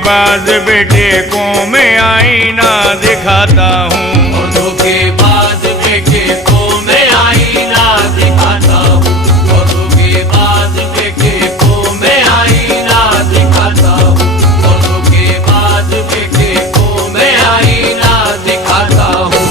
धोखेबाज बेटे को मैं आईना दिखाता हूँ। और धोखेबाज बेटे को मैं आईना दिखाता हूँ। और धोखेबाज बेटे को मैं आईना दिखाता हूँ। और धोखेबाज बेटे को मैं आईना दिखाता हूँ।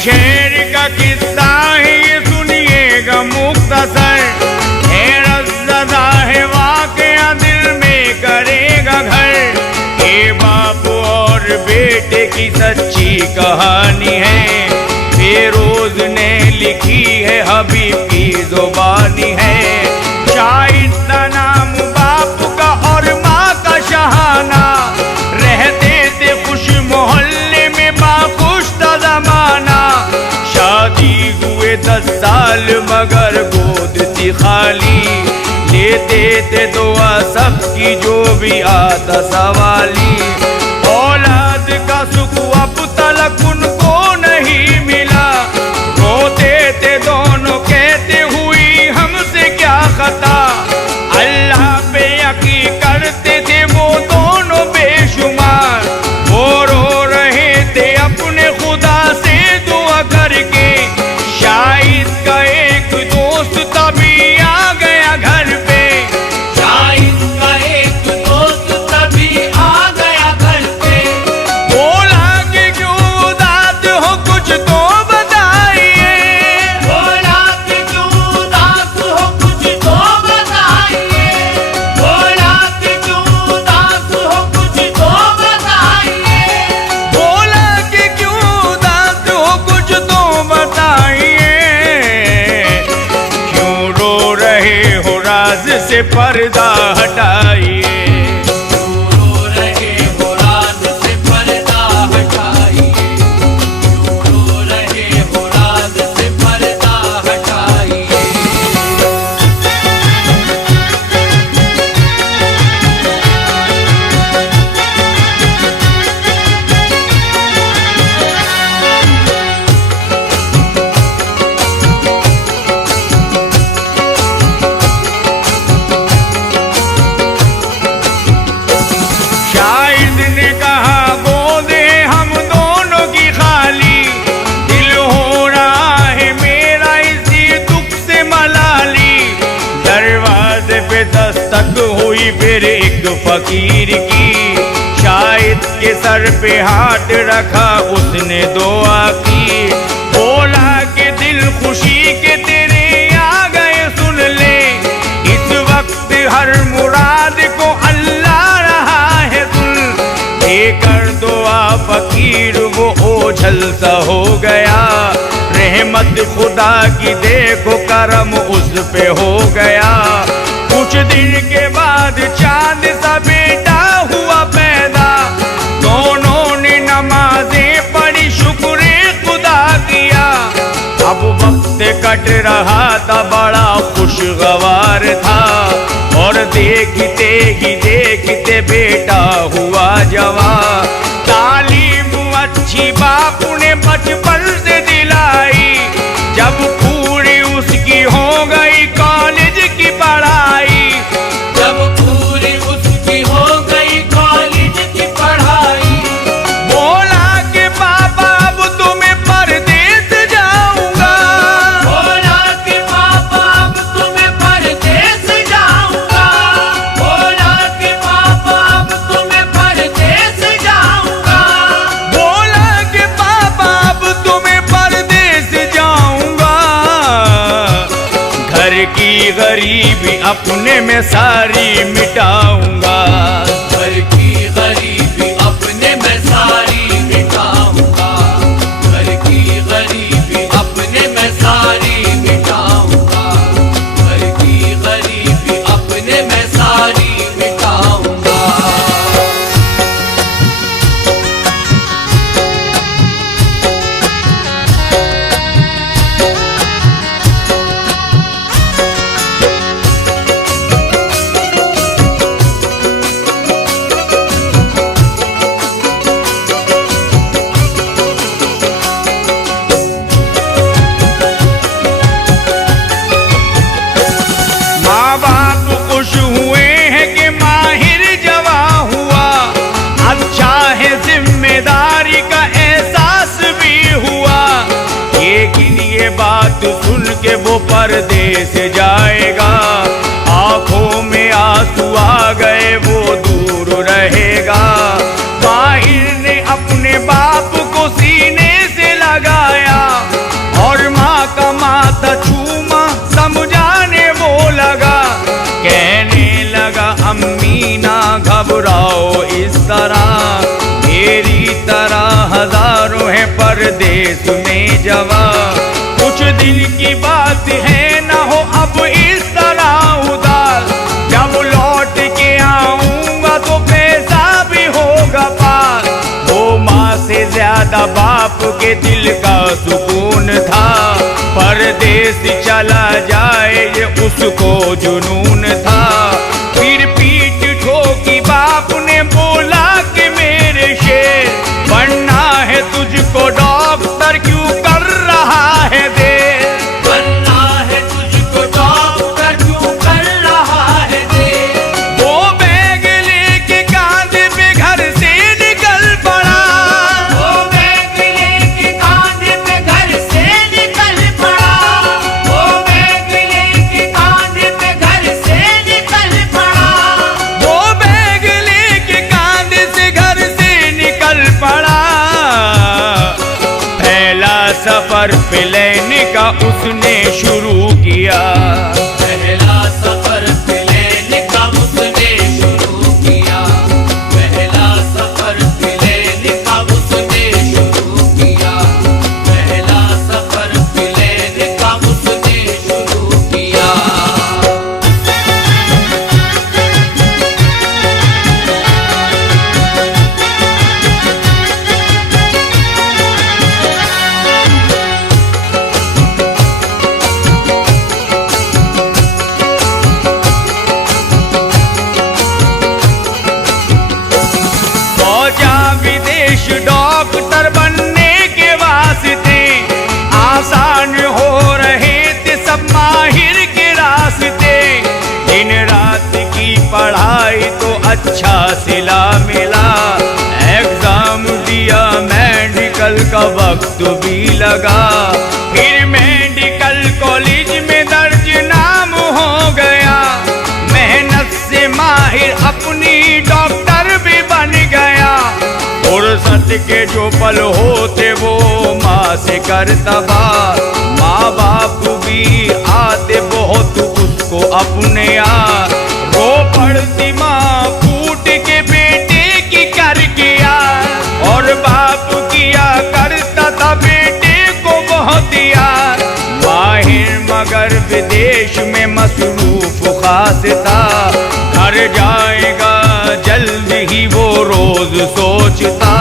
शेर का किस्सा है ये सुनिएगा मुख्तसर, हैरत ज़दा है वाक़या दिल में करेगा घर। ये बाप और बेटे की सच्ची कहानी है, फेरोज ने लिखी है, हबीब की ज़ुबानी है। शाहिद का नाम बाप का और माँ का शहाना, रहते थे खुश मोहल्ले में बाखुश था ज़माना। शादी हुए 10 साल मगर गोद थी खाली, लेते थे दुआ सबकी जो भी आता सवाली। औलाद का सुख अब तलक उनको नहीं मिला, रोते थे दोनों कहते हुई हमसे क्या खता। अल्लाह पे यकीन करते थे वो दोनों बेशुमार, वो रो रहे थे अपने खुदा से दुआ करके। शाहिद का एक दोस्त तभी आ गया घर पे, शाहिद का एक दोस्त तभी आ गया घर पे। बोला कि क्यों उदास हो कुछ तो बताइए। बोला कि क्यों उदास हो कुछ तो बताइए। बोला कि क्यों उदास हो कुछ तो बताइए। बोला कि क्यों उदास हो कुछ तो बताइए। क्यों रो रहे हो राज से पर्दा हटाइए। क्यों रो रहे हो राज से पर्दा हटाइए। क्यों रो रहे हो राज से पर्दा हटाइए। शाहिद ने कहा गोदे हम दोनों की खाली, दिल हो रहा है मेरा इसी दुख से मलाली। दरवाजे पे दस्तक हुई फिर एक फकीर की, शाहिद के सर पे हाथ रखा उसने दुआ की। बोला कि दिल खुशी के तेरे आ गए सुन ले, इस वक्त हर मुराद को अल्लाह रहा है सुन। देकर दुआ फकीर वो ओझल सा हो गया, रहमत खुदा की देखो करम उस पे हो गया। कुछ दिन के बाद चांद सा बेटा हुआ पैदा, दोनों ने नमाजें पढ़ी शुक्र खुदा किया। अब वक्त कट रहा था बड़ा खुशगवार था, और देखते ही देखते बेटा हुआ जवान। तालीम अच्छी बाप ने बचपन से दिलाई, जब पूरी उसकी हो गई कॉलेज की पढ़ाई। जब पूरी उसकी हो गई कॉलेज की पढ़ाई। बोला कि पापा अब तुम्हें परदेस जाऊंगा। बोला कि पापा अब तुम्हें परदेस जाऊंगा। बोला कि पापा अब तुम्हें परदेस जाऊंगा। बोला कि पापा अब तुम्हें परदेस जाऊंगा। घर की गरीबी अपने में सारी मिटाऊंगा। घर की गरीबी अपने में सारी मिटाऊंगा। घर की गरीबी अपने में सारी मिटाऊंगा। घर की गरीबी अपने में सारी मिटाऊंगा। परदेस जाएगा। आंखों में आंसू आ गए वो दूर रहेगा। माहिर ने अपने बाप को सीने से लगाया और माँ का माथा छूमा समझाने वो लगा। कहने लगा अम्मी ना घबराओ इस तरह, मेरी तरह हजारों हैं परदेस में जवा। कुछ दिन की बात है ना हो अब इस तरह उदास, जब लौट के आऊंगा तो पैसा भी होगा पास। वो माँ से ज्यादा बाप के दिल का सुकून था, परदेस चला जाए ये उसको जुनून था। फिर पीठ ठोकी बाप ने बोला कि मेरे शेर, बनना है तुझको डॉक्टर क्यों कर रहा है देर। बनना है तुझको डॉक्टर क्यों कर रहा है देर। वो बैग लेके कांधे पे घर से निकल पड़ा। वो बैग लेके कांधे पे घर से निकल पड़ा। वो बैग लेके कांधे पे घर से निकल पड़ा। वो बैग लेके कांधे से घर से निकल पड़ा। पहला सफर प्लेन का उसने शुरू किया। पहला सफर प्लेन का उसने शुरू किया। पहला सफर प्लेन का उसने शुरू किया। पहला सफर प्लेन का उसने शुरू किया। पहुंचा विदेश डॉक्टर बनने के वास्ते, आसान हो रहे थे सब माहिर के रास्ते। दिन रात की पढ़ाई तो अच्छा सिला मिला, एग्जाम दिया मेडिकल का वक्त भी लगा। फिर मेडिकल कॉलेज में दर्ज नाम हो गया, मेहनत से माहिर अपनी डॉक्टर भी बन गया। फुर्सत के जो पल होते वो माँ से करता बात, माँ बाप भी आते बहुत उसको अपने यार। रो पड़ती माँ फूट के बेटे की कर किया, और बाप किया करता था बेटे को बहुत यार। माहिर मगर विदेश में मसरूफ खास था, घर जाएगा जल्द ही वो रोज सोचता।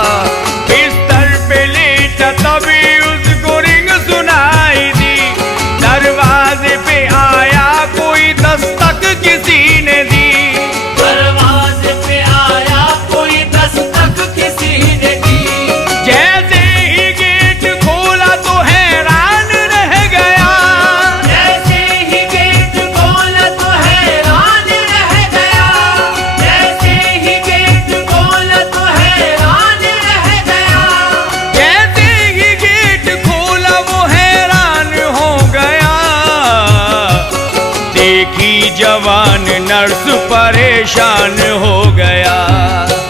बिस्तर पे लेटा तभी उसको रिंग सुनाई दी, दरवाजे पे आया कोई दस्तक किसी ने दी। दरवाजे पे आया कोई दस्तक किसी ने दी। जैसे ही गेट खोला तो हैरान रह गया। जैसे ही गेट खोला तो हैरान रह गया। जैसे ही गेट खोला तो हैरान रह गया। जैसे ही गेट खोला वो हैरान हो गया। देखी जवान नर्स परेशान हो गया।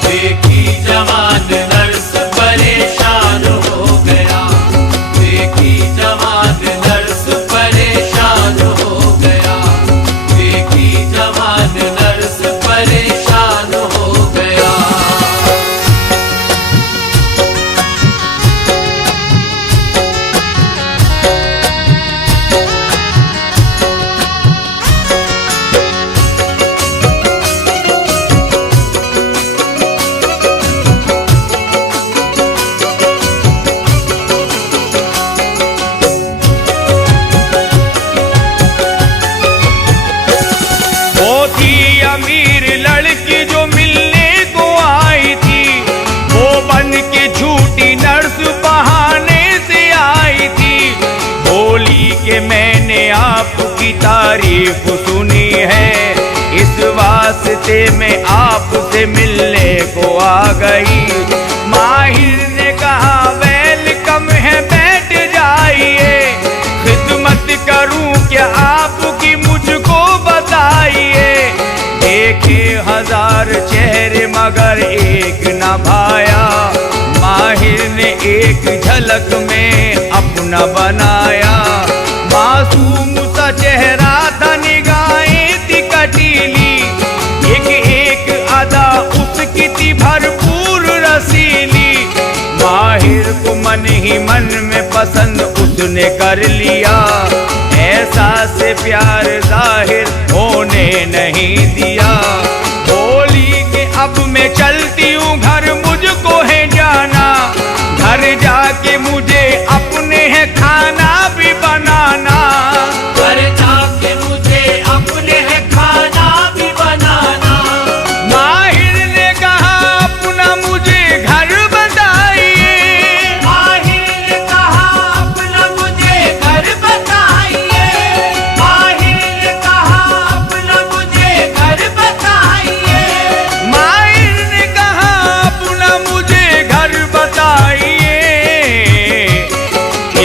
देखी जवान नर्स परेशान हो गया। देखी जवान नर्स परेशान हो गया। देखी जवान नर्स परेशान हो गया। तारीफ सुनी है, इस वास्ते में आपसे मिलने को आ गई। माहिर ने कहा वेलकम है, बैठ जाइए, खिदमत करूं क्या एक झलक में अपना बनाया। मासूम सा चेहरा था, निगाहें थी कटीली, एक एक अदा उसकी थी भरपूर रसीली। माहिर को मन ही मन में पसंद उसने कर लिया, ऐसा से प्यार जाहिर होने नहीं दिया। बोली कि अब मैं चलती हूँ घर, मुझको है जाना, घर जाके मुझे अपने है खाना भी बनाना। घर जाके मुझे अपने है खाना भी बनाना। माहिर ने कहा अपना मुझे घर बताइए, माहिर ने कहा अपना मुझे घर बताइए, माहिर ने कहा अपना मुझे घर बताइए। माहिर ने कहा अपना मुझे घर बताइए।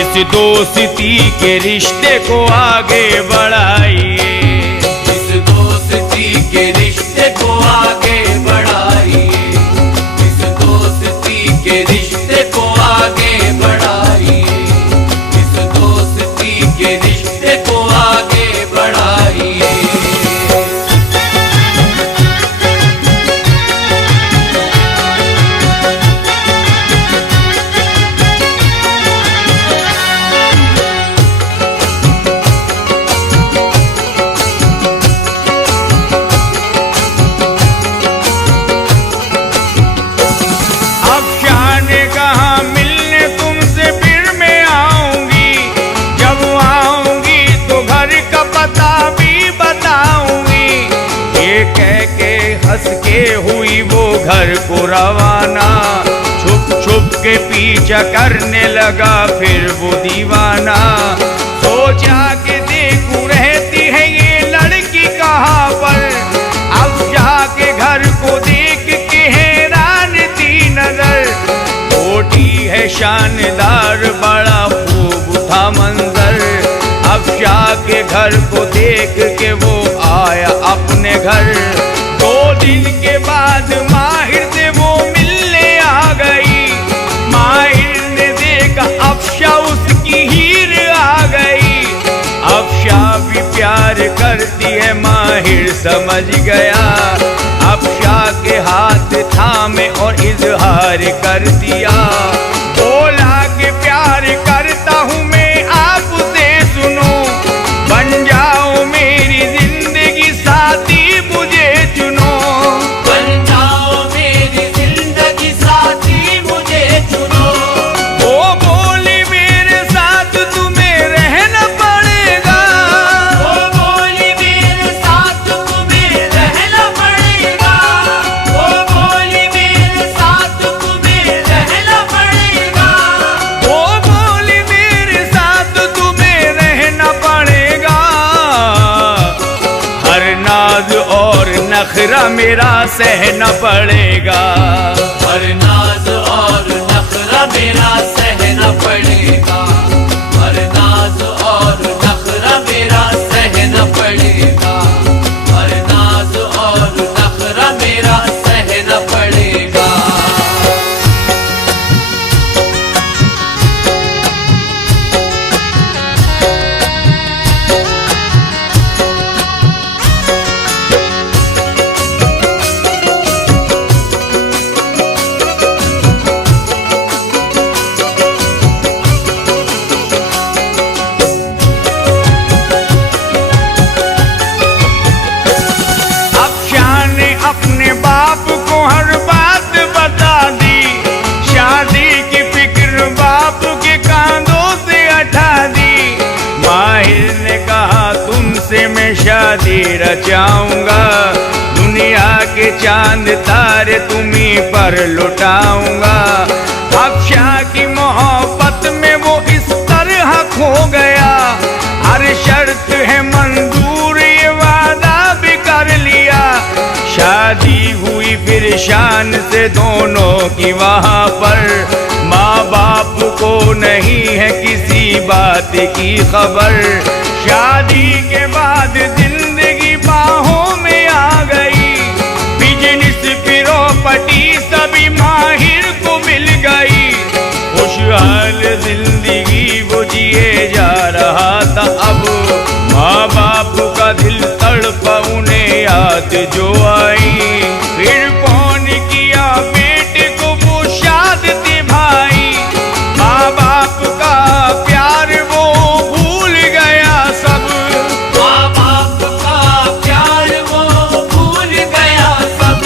इस दोस्ती के रिश्ते को आगे बढ़ाइए, इस दोस्ती के रिश्ते को आगे बढ़ाइए, इस दोस्ती के रिश्ते को आगे बढ़ाइए, इस दोस्ती के रिश्ते को आगे बढ़ाइए। अफशान ने कहा मिलने तुमसे फिर मैं आऊंगी, जब आऊंगी तो घर का पता भी बताऊंगी। ये कह के हंस के हुई वो घर को रवाना, छुप छुप के पीछा करने लगा फिर वो दीवाना। सोचा कि देखूं रहती है ये लड़की कहाँ पर, अब जाके घर को देख के हैरान थी नजर। छोटी है शानदार, बड़ा खूब था मंजर। अफशा के घर को देख के वो आया अपने घर। 2 दिन के बाद माहिर से वो मिलने आ गई। माहिर ने देखा अफशा उसकी हीर आ गई। अफशा भी प्यार करती है, माहिर समझ गया। अफशा के हाथ थामे और इजहार कर दिया। बोला कि प्यार करता हूँ मैं आपसे, सुनो, बन जाओ मेरी जिंदगी साथी, मुझे चुनो। बन जाओ मेरी जिंदगी साथी, मुझे चुनो। वो बोली मेरे साथ तुम्हें रहना पड़ेगा, वो बोली मेरे साथ तुम्हें रहना पड़ेगा, वो बोली मेरे साथ तुम्हें रहना पड़ेगा। वो बोली मेरे साथ तुम्हें रहना पड़ेगा। हर नाज और नखरा मेरा सहना पड़ेगा। हर नाज और नखरा मेरा सहना पड़ेगा, हर नाज और नखरा मेरा सहना पड़ेगा, हर नाज और नखरा मेरा सहना पड़ेगा। अफशा ने अपने बाप को हर बात बता दी। शादी की फिक्र बाप के कांधों से हटा दी। माहिर ने कहा तुमसे मैं शादी रचाऊंगा, दुनिया के चांद तारे तुम्हीं पर लुटाऊंगा। अफशा की मोहब्बत में वो इस तरह खो गया। हर शर्त है मंजूर, ये वादा भी कर लिया। शादी हुई फिर शान से दोनों की वहाँ पर। माँ बाप को नहीं है किसी बात की खबर। शादी के बाद जिंदगी बाहों में आ गई। बिजनेस प्रॉपर्टी सभी माहिर को मिल गई। खुश खुशहाल जिंदगी वो जिए जा रहा था। अब माँ बाप का दिल तड़पा उन्हें याद जो आई। फिर फोन किया बेटे को वो शादते भाई। माँ बाप का प्यार वो भूल गया सब। माँ बाप का प्यार वो भूल गया सब।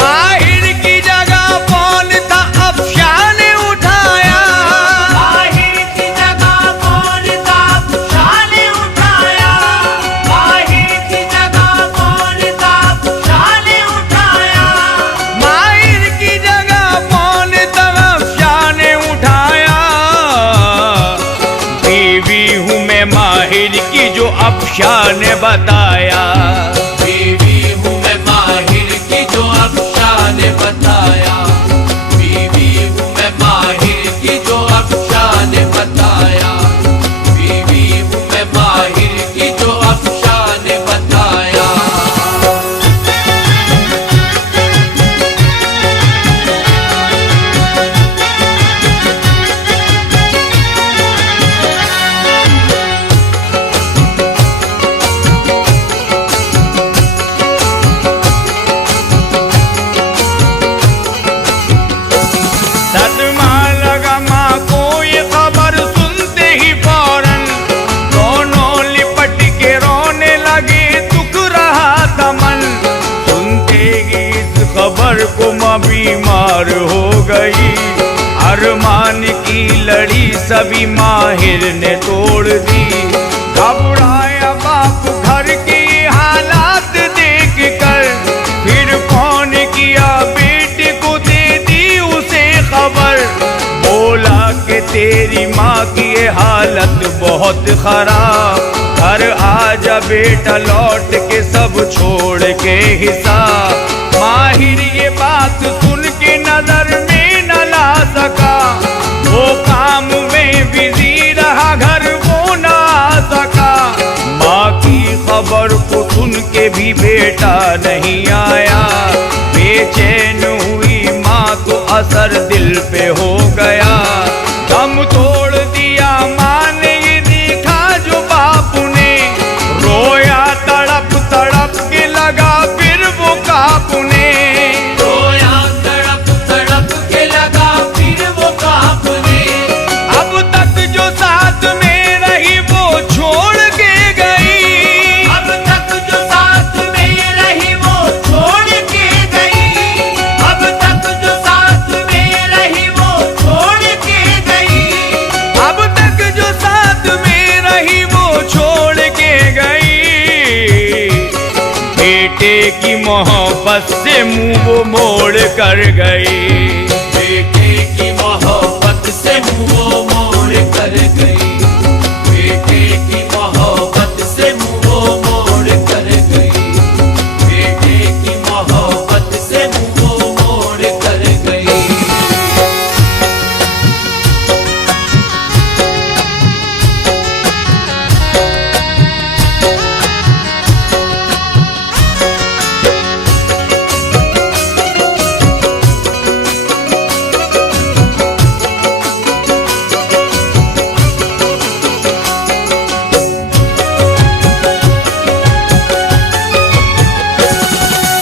माहिर की जगह कौन था अफशान उठाया। माहिर की जगह कौन था अफशान उठाया। माहिर की जगह कौन था अफशान उठाया। माहिर की जगह कौन था अफशान उठाया। बीवी हूँ मैं माहिर की जो अफशान बताया। बीवी हूँ मैं माहिर की जो अफशान बताया। बीवी हूँ मैं माहिर की जो अफशान बताया। बीवी हूँ मैं माहिर की जो अफशान बताया। सदमा लगा माँ को ये खबर सुनते ही फौरन। दोनों लिपट के रोने लगे, दुख रहा था मन। सुनते ही इस खबर को माँ बीमार हो गई। अरमान की लड़ी सभी माहिर ने तोड़ दी। घबराया बाप घर के हालात देख कर। फिर फोन किया बेटे को, दे दी उसे खबर। बोला कि तेरी माँ की ये हालत बहुत खराब। घर आजा बेटा लौट के सब छोड़ के हिसाब। माहिर ये बात सुन के नजर में न ला सका। वो काम में बिजी रहा, घर वो ना आ सका। माँ की खबर को सुन के भी बेटा नहीं आया। बेचैन हुई माँ तो असर दिल पे हो गया। दम तोड़ दिया माँ ने ये देखा जो बाप ने। रोया तड़प तड़प के लगा फिर वो कांपने। रोया तड़प तड़प के लगा फिर वो कांपने। अब तक जो साथ में रही वो छोड़ के गई। अब तक जो साथ में रही वो छोड़ के गई। अब तक जो साथ में रही वो छोड़ के गई। अब तक जो साथ में रही वो छोड़ के गई। बेटे की मोहब्बत से मुंह वो मोड़ कर गई। बेटे की मोहब्बत से मुंह वो मोड़ कर गई। बेटे की मोहब्बत से मुंह वो मोड़ कर गई। बेटे की मोहब्बत से मुंह वो मोड़ कर गई।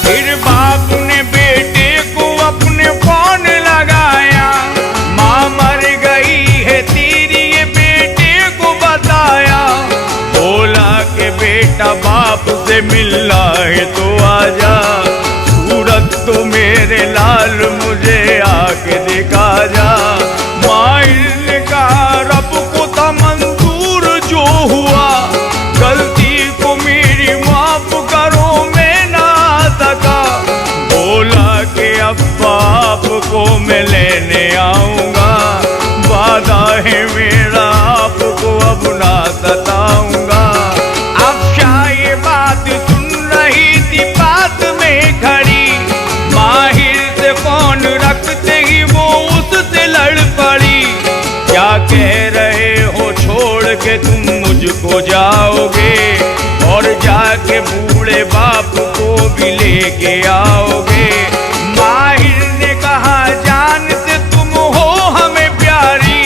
फिर बाप ने बेटे को अपने फोन लगाया। माँ मर गई है तेरी ये बेटे को बताया। बोला कि बेटा बाप से मिलना है तो आजा। सूरत तो मेरे लाल मुझे आके दिखा जा। माहिर ने कहा रब को था मंजूर जो हुआ। गलती को मेरी माफ करो मैं ना आ सका। बोला कि अब बाप को मैं लेने आऊंगा। वादा है मेरा आपको अब ना सताऊंगा। अफशा ये बात सुन रही थी बात में खड़ी। माहिर से फोन रखते ही वो उससे लड़ पड़ी। क्या कह रहे हो छोड़ के तुम मुझको जाओगे। और जाके बूढ़े बाप को भी लेके आओगे। माहिर ने कहा जान से तुम हो हमें प्यारी।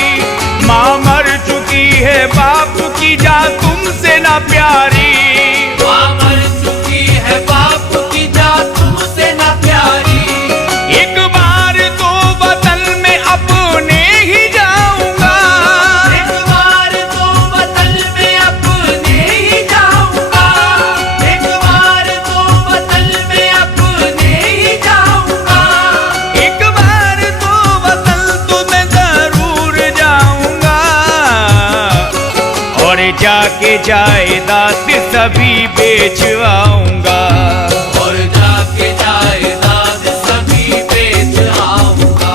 चुकी है बाप की जा तुमसे ना प्यारी। माँ मर चुकी है बाप की जा तुमसे ना प्यारी। एक बार तो वतन में अपने ही जाऊंगा, एक बार तो वतन में अपने ही जाऊंगा। एक बार तो वतन में अपने ही जाऊंगा। एक बार तो वतन तो मैं जरूर जाऊंगा। और जाके जायदाद सभी बेच आऊंगा। और जाके जायदाद सभी बेच आऊंगा।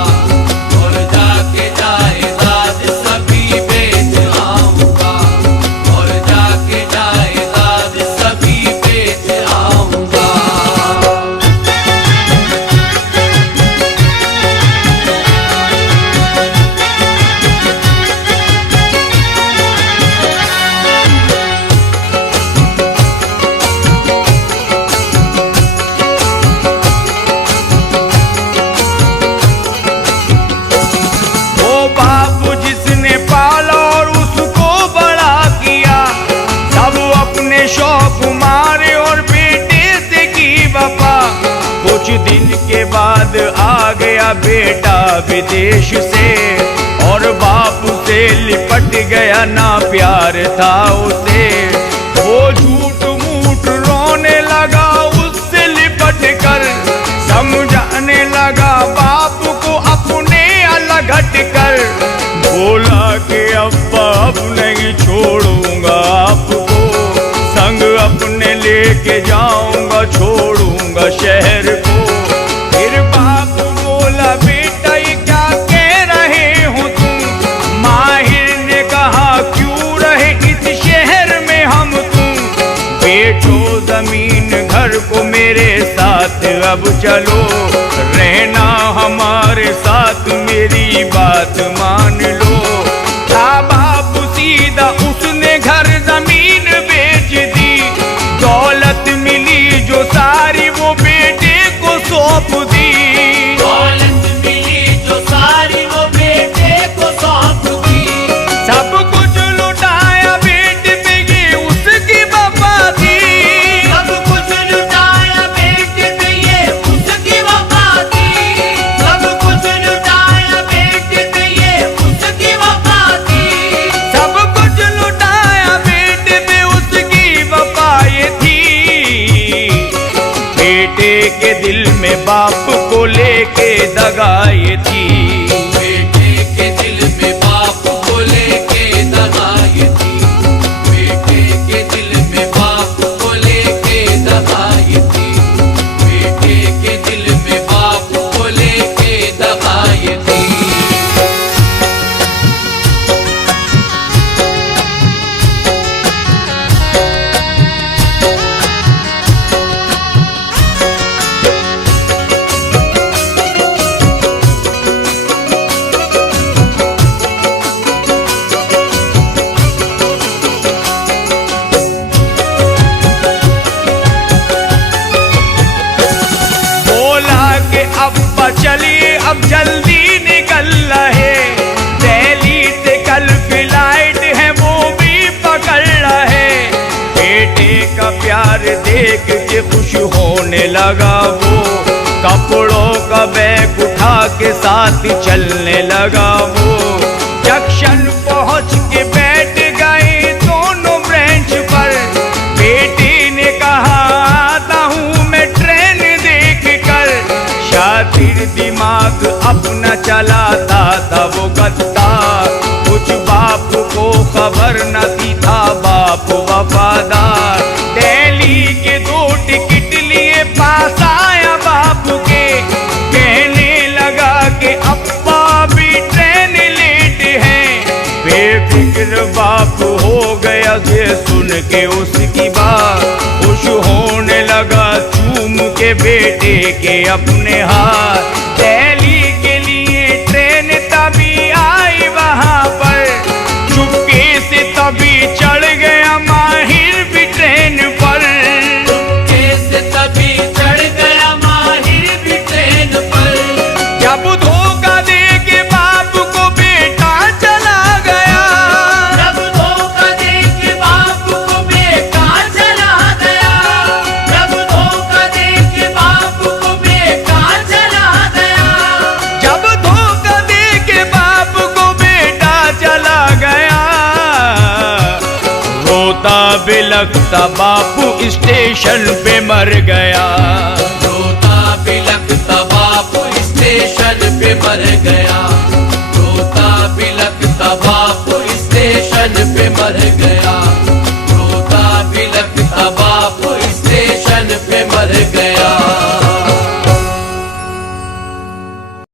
और जाके जायदाद सभी बेच आऊंगा। और जाके जायदाद सभी बेच आऊंगा। वो बाप जिसने पाला और उसको बड़ा किया, सब अपने शौक मारे और बेटे से की वफा। कुछ दिन के बाद आ गया बेटा विदेश से, और बाप से लिपट गया ना प्यार था उसे। वो झूठ मूठ रोने लगा उससे लिपट कर, समझाने लगा बाप को अपने अलग हट कर। बोला कि अब्बा अब नहीं छोड़ूंगा आपको, संग अपने लेके जाऊंगा छोड़ूंगा शहर को। फिर बाप बोला बेटा ये क्या कह रहे हो तुम। माहिर ने कहा क्यों रहे इस शहर में हम तुम। बेटो जमीन घर को मेरे साथ अब चलो, रहना हमारे साथ मेरी बात मान लो। था बाप सीधा उसने घर जमीन बेच दी, दौलत मिली जो सारी वो बेटे को सौंप दी। दौलत मिली जो सारी वो बेटे को सौंप दी। सब कुछ लुटाया बेटे पे ये उसकी वफा थी। सब कुछ लुटाया बेटे पे ये उसकी वफा थी। सब कुछ लुटाया बेटे पे ये उसकी वफा थी। सब कुछ लुटाया बेटे पे उसकी वफा ये थी। बेटे के दिल में बाप को लेके दगा ये थी। बेटे के दिल में बाप को लेके दगा ये थी। बेटे के दिल में बाप को लेके दगा ये थी। बेटे के दिल में बाप को लेके दगा ये थी। बोला कि अब्बा चलिए अब जल्दी निकल रहे, दिल्ली से कल फ्लाइट है वो भी पकड़ रहे। बेटे का प्यार देख के खुश होने लगा वो, कपड़ों का बैग उठा के साथ चलने लगा वो। जंक्शन पहुंच के बैठ गए दोनों ब्रेंच पर। बेटे ने कहा आता हूँ मैं ट्रेन देख कर। शातिर दिमाग अपना चलाता था वो गद्दा, कुछ बाप को खबर न थी था बाप वफादार। दिल्ली के 2 टिकट लिए पास आया बाप के, कहने लगा कि अब्बा भी ट्रेन लेट है। बेफिक्र बाप हो गया ये सुन के उसकी बात, खुश होने लगा चूम के बेटे के अपने हाथ। दिल्ली के लिए ट्रेन तभी आई वहां पर, चुपके से तभी चढ़ गया माहिर भी ट्रेन पर। चुपके से तभी चढ़ गया माहिर भी ट्रेन पर। जब धोखा दे के बाप को बेटा चला गया, जब रोता बिलखता बापू स्टेशन पे मर गया। रोता बिलखता बापू स्टेशन पे मर गया। रोता बिलखता बापू स्टेशन पे मर गया।